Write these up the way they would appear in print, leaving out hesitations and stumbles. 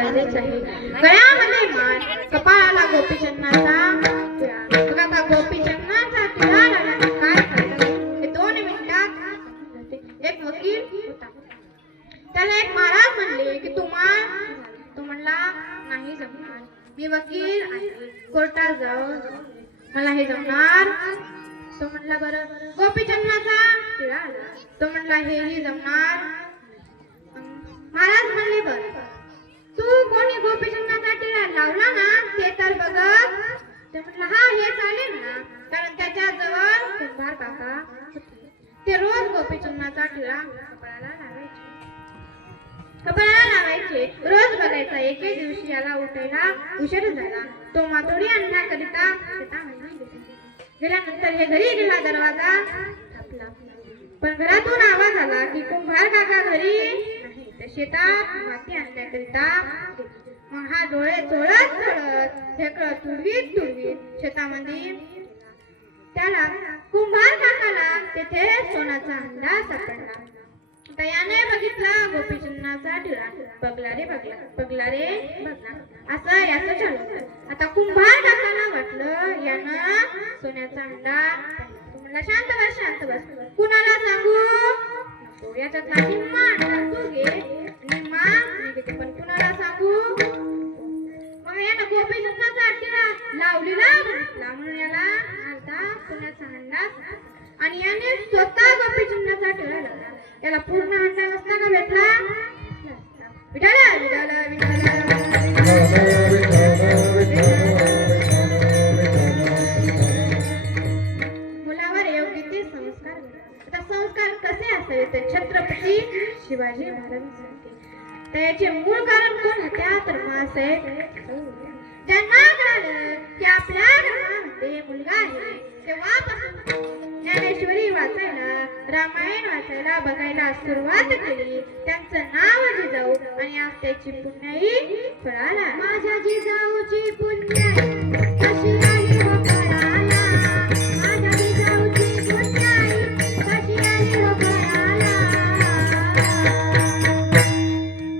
गरजेचं आहे. गळ्यामध्ये मान, कपाळाला गोपीचंदनाचा टिळा. बघा आता गोपीचंदनाचा टिळा लावल्याने काय झालं हे 2 मिनिटात. एक वकील होता, त्याला एक महाराज म्हणले की तो म्हणला नाही जमणार, मी वकील आहे, कोर्टात जाऊ, मला हे जमणार. तो म्हणला बरं गोपीचंदनाचा टिळा आला. तो म्हणला हेही जमणार. महाराज म्हणले बरं तू कोणी गोपीचंदनाचा टिळा लावला ना ते तर बघत. ते म्हणला हा हे चालेल ना, कारण त्याच्या जवळ कुंभार काका होते. ते रोज गोपीचंदनाचा टिळा कपाळाला लावायचे, रोज बघायचा. एके दिवशी याला उठायला उशीर झाला. तो माथोडी आणण्याकरिता शेतामध्ये गेल्यानंतर हे घरी गेला, दरवाजा थापला. पण घरातून आवाज आला की कुंभार काका घरी नाही, तर शेतात माती आणण्याकरिता. मग हा डोळे चोळत चोळत ढेकळत तुडवीत शेतामध्ये त्याला कुंभार काकाला तेथे सोन्याचा हंडा सापडला. त्याने बघितला गोपीचंदनाचा टिळा. बघला रे बघला असं याचं चालू. आता कुंभार काकाला वाटलं यानं सोन्याचा हंडा. म्हणला शांत बस कुणाला सांगू, याच्यातला निम्मा तू घे निम्मा मी घेते, पण कुणाला सांगू. मग यानं गोपीचंदनाचा टिळा लावलेला बघितला म्हणून याला अर्धा सोन्याचा हंडा. आणि याने स्वतः गोपीचंदनाचा टिळा लावला. याला पूर्ण हंडा नसताना भेटला. मुलावर योग्य ते संस्कार. आता संस्कार कसे असावे तर छत्रपती शिवाजी महाराजांसारखे. त्याचे मूळ कारण कोण होत्या तर मासाहेब. ज्यांना कळलं की आपल्या घरामध्ये मुलगा आहे तेव्हापासून ज्ञानेश्वरी वाचायला, रामायण वाचायला बघायला सुरुवात केली. त्यांचं नाव जिजाऊ आणि आज त्याची पुण्याई फळाला. माझ्या जिजाऊची पुण्याई कशी आली हो फळाला, माझ्या जिजाऊची पुण्याई कशी आली हो फळाला.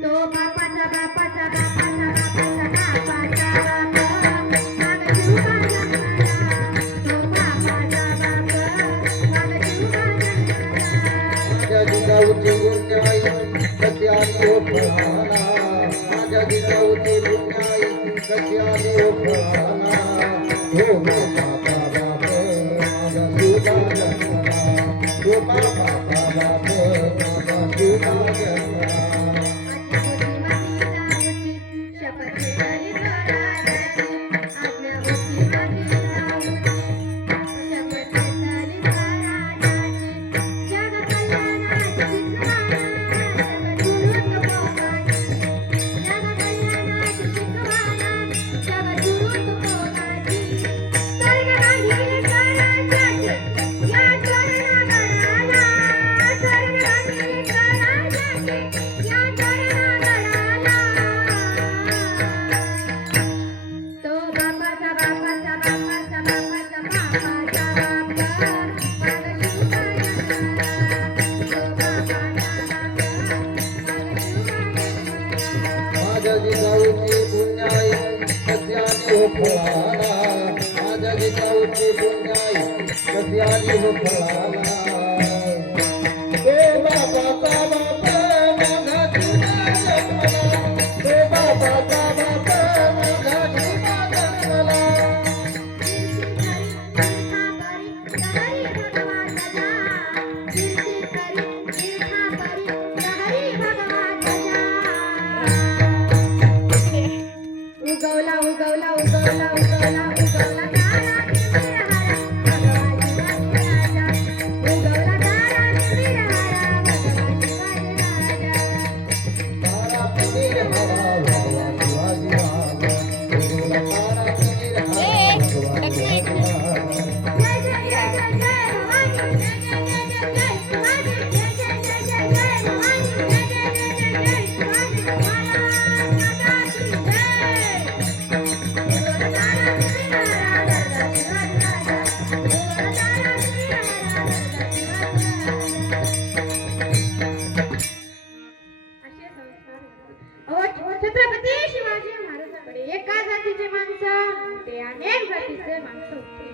तो बापाचा बापाचा बापाचा बापाचा बापाचा बाप माझा जीव जिजाऊची पुण्याई कशी आली हो फळाला, माझ्या जिजाऊची पुण्याई कशी आली हो फळाला. हो बापाचा बाप माझा सुधा जन्मला, हो बापाचा बाप माझा सुधा जन्मला. माझ्या जिजाऊची पुण्याई कशी आली हो फळाला, माझ्या जिजाऊची पुण्याई कशी आली हो फळाला. तो बापाचा बाप माझा सुधा जन्मला, तो बापाचा बाप माझा सुधा जन्मला. उगवला उगवला उगवला उगवला उगवला तारा निरहारा भगवा शिवाजी राजा. उगवला तारा निरहारा भगवा शिवाजी राजा. तारा निरहारा भगवा शिवाजी राजा. जय जय जय जय जय भवानी, जय जय जय जय जय शिवाजी, जय जय जय जय जय भवानी, जय जय जय जय जय शिवाजी महाराज माता की जय. उगवला तारा निरहारा भगवा शिवाजी राजा. उगवला तारा निरहारा भगवा शिवाजी राजा. असे संस्कार. अहो छत्रपती माणसं ते अनेक जातीचे माणसं होते.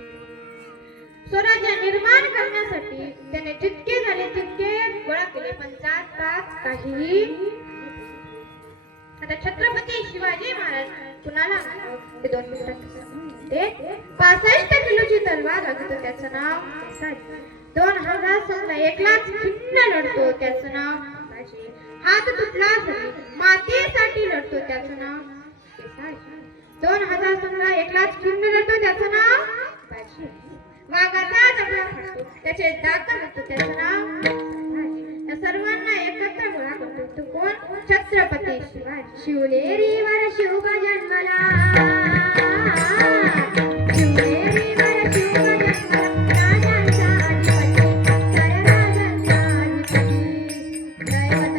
स्वराज्य निर्माण करण्यासाठी त्याने जितके झाले तितके गोळा केले, पण जात काहीही. आता छत्रपती शिवाजी महाराज कुणाला ते 2 मिनिटात ते 65 किलोची तलवार लागतो, त्याचं नाव केसाजी. 2000 साला 1 लाख खिंड लढतो, त्याचं नाव केसाजी. हात तुटला तरी मातीसाठी लढतो, त्याचं नाव केसाजी. 2000 साला 1 लाख खिंड लढतो, त्याचं नाव केसाजी. वाघाचा दगडा फाडतो, त्याचे दात होतो, त्याचं नाव केसाजी. या सर्वांना एकत्र गोळा करतो तो कोण? छत्रपती शिवाजी. शिवनेरीवर शिवबा जन्मला, शिवनेरीवर शिवबा जन्मला, राजांचा अधिपती, सरराजांचा अधिपती. दैवत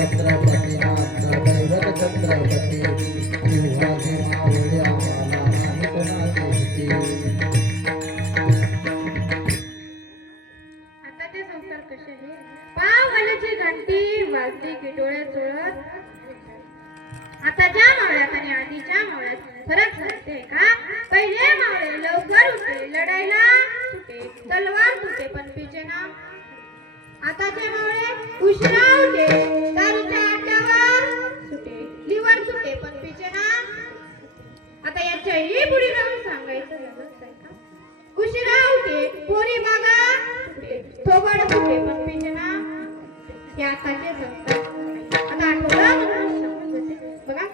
छत्रपती नामचं, दैवत छत्रपती, शिवराजे मावळे नाना आता ते संस्कार कसे आहे? पावलाची घंटी वाजली की डोळे चोळत. आताच्या मावळ्यात आणि आधीच्या मावळ्यात फरक असते का? पहिले मावळे लवकर उठे, लढायला सुटे, तलवार तुटे पण पिचे ना. आताचे मावळे उशिरा उठे, दारूच्या अड्ड्यावर सुटे, लिव्हर सुटे पण पिचे ना. आता याच्याही पुढे राहून सांगायचं झालंच आहे का? उशिरा उठे, पोरी बागा सुटे, थोबड सुटे पण पिचे ना. हे आताचे संस्कार. आता आठवलं म्हणून समजून घेते. बघा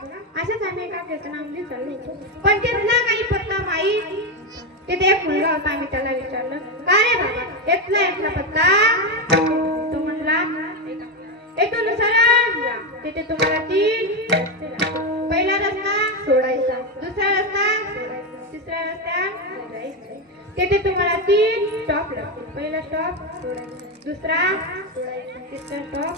अशाच आम्ही एका कीर्तनामध्ये चाललो होतो, पण तिथला काही पत्ता माहीत. तिथे एक मुलगा होता, आम्ही त्याला विचारलं, का रे बाबा इथला पत्ता? तो म्हणला, इथून सरळ जा, तिथे तुम्हाला 3 रस्ते लागतील. पहिला रस्ता सोडायचा, दुसरा रस्ता सोडायचा, तिसऱ्या रस्त्यात जायचं. तिथे तुम्हाला 3 स्टॉप लागतील. पहिला स्टॉप सोडायचा, दुसरा सोडायचा, तिसरा स्टॉप.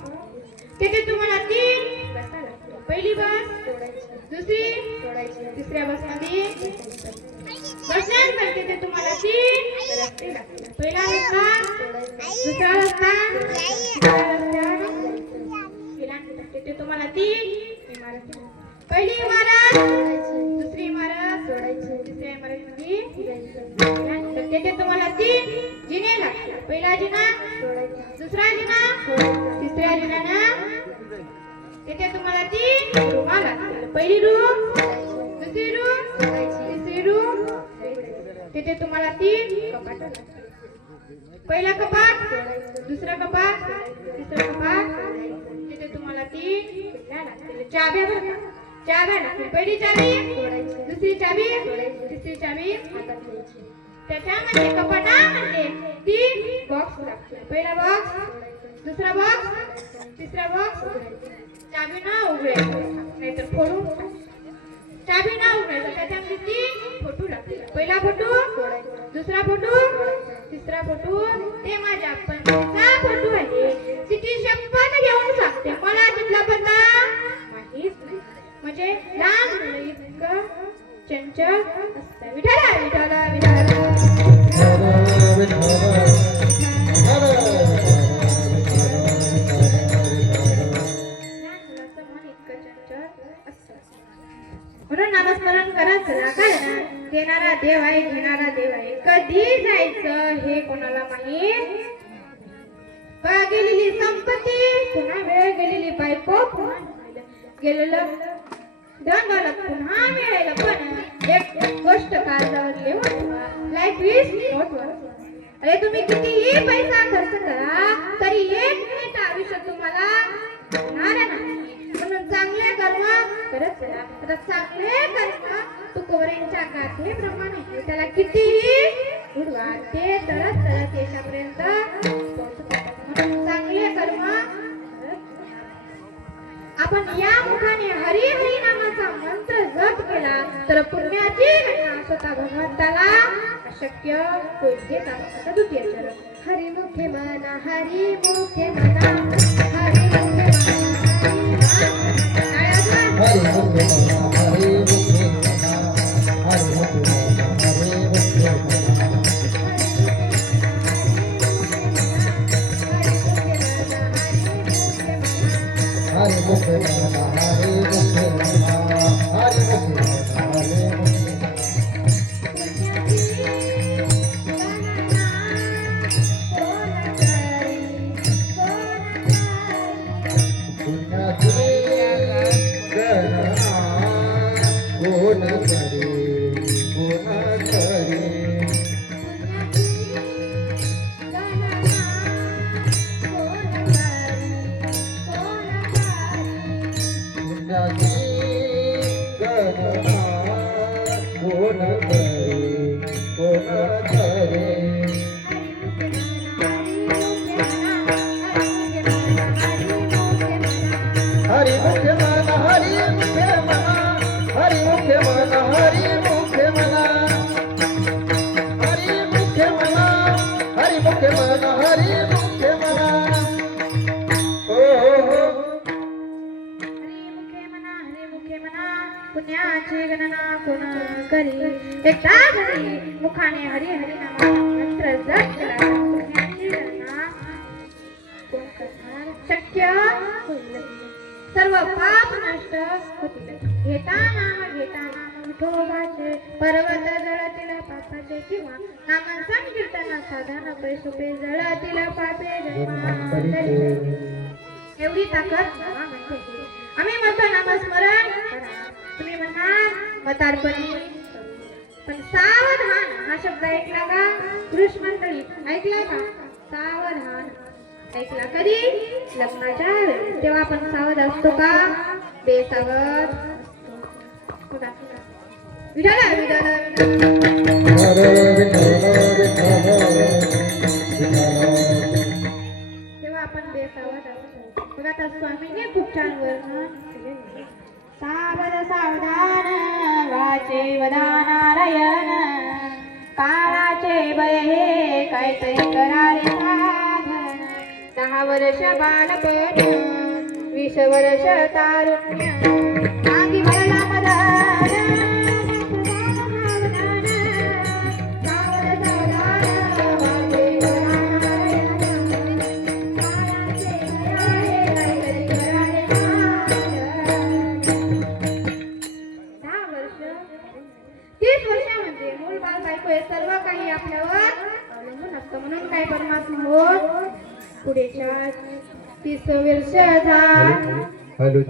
तिथे तुम्हाला 3 बसा लागतील. पहिली बस सोडायची, दुसरी सोडायची, तिसऱ्या बसमध्ये बसल्यानंतर तिथे तुम्हाला 3 रस्ते लागतील. पहिला रस्ता सोडायचा, दुसरा रस्ता तिसरा रस्ता. तिथे तुम्हाला 3 इमारती. पहिली इमारत सोडायची, दुसरी इमारत सोडायची, तिसऱ्या इमारतीमध्ये जायचं. तिथे तुम्हाला 3 जिने लागतील. पहिला जिना सोडायचा, दुसरा जिना सोडायचा, तिसऱ्या जिन्यानं तिथे तुम्हाला 3 रूमा लागतील. पहिली रूम, दुसरी रूम, तिसरी रूम. तिथे तुम्हाला 3 कपाट लागतील. पहिला कपाट, दुसरा कपाट, तिसरा कपाट. तिथे तुम्हाला 3 किल्ल्या लागतील. चाब्या बघा, चाब्या लागतील. पहिली चाबी सोडायची, दुसरी चाबी सोडायची, तिसरी चाबी हातात घ्यायची. त्याच्यामध्ये कपाटामध्ये 3 बॉक्स लागतील. पहिला बॉक्स, दुसरा बॉक्स, तिसरा बॉक्स. चाबी ना उघडायचं, नाहीतर फोडून. चाबी ना उघडायचं, त्याच्यामध्ये 3 फोटो लागतील. पहिला फोटो सोडायचा, दुसरा फोटो, तिसरा फोटो. ते माझ्या पत्नीचा फोटो आहे. तिची शपथ घेऊन सांगते, मला तिथला पत्ता माहित नाही. म्हणजे लहान मुलं इतकं चंचल असतं. विठाला विठाला विठाला म्हणून नामस्मरण करत चला. कारण देणारा देव आहे, घेणारा देव आहे. कधी जायचं हे कोणाला माहित. गेलेली संपत्ती, पुन्हा वेळ गेलेली बायको, पुन्हा गेलेलं धन दौलत पुन्हा मिळायला. पण एक गोष्ट काळजावर लिहून, लाईफ इज नॉट वर्थ. अरे तुम्ही कितीही पैसा खर्च करा तरी 1 मिनिट आयुष्य तुम्हाला होणार नाही. म्हणून चांगले कर्म करत चला. आता चांगले कर्म तुकोबऱ्यांच्या गाठेप्रमाणे त्याला कितीही उडवा, ते तरच तरच यशापर्यंत पोहोचतात. म्हणून चांगले कर्म करत चला. आपण या मुखाने हरी हरी नामाचा मंत्र जप केला तर पुण्याची गणना स्वतः भगवंताला अशक्य होईल. आता द्वितीय चरण. हरी मुखे मना हरी मुखे मना हरी मुखे मना हरि मुखे मना हरि मुखे मना हरि मुखे मना हरि मुखे मना हरि मुखे मना हरि मुखे मना हरि मुखे मना हरि मुखे पुण्याची गणना कोण करे कोण करे पुण्याची गणना कोण करे कोण करे हरि मुखे मना हरि मुखे मना हरि मुखे मना हरि मुखे मना हरि मुखे मना हरि मुखे मना हरि मुखे मना ओ हरी मुखे मना पुण्याची गणना कोण करी. एकदा जरी मुखाने हरी हरी नामाचा मंत्र जप केला तर पुण्याची गणना कोण करणार. शक्य होईल. सर्व पाप नष्ट होतील. घेता नाम विठोबाचे पर्वत जळतील पापाचे किंवा नाम संकीर्तन साधन पैसोपे जळतील पापे जन्मांतरी. एवढी ताकद नामामध्ये. आम्ही म्हणतो नामस्मरण करा. तुम्ही म्हणणार मतार्पणी. पण सावधान हा शब्द ऐकला का पुरुष मंडळी? ऐकला का? सावधान ऐकला कधी? लग्नाच्या वेळी. तेव्हा आपण सावध असतो का बेसावध? विठाला विठाला तेव्हा आपण बेसावध असतो. बघा आता स्वामीने खूप छान वर्णन केले. सावध सावधान वाचे वदा नारायण काळाचे बय हे काहीतरी करारे साधन. 10 वर्ष बालपण 20 वर्ष तारुण्य मागी भरला मदान. सावध सावधान वाचे वदा नारायण काळाचे बय हे काहीतरी करारे साधन. 10 वर्ष 30 वर्ष म्हणजे मूल बाल बायको हे सर्व काही आपल्यावर अवलंबून असतं. म्हणून काय परमात्मा होत पुढेच्या 30 वर्ष झाली. हॅलो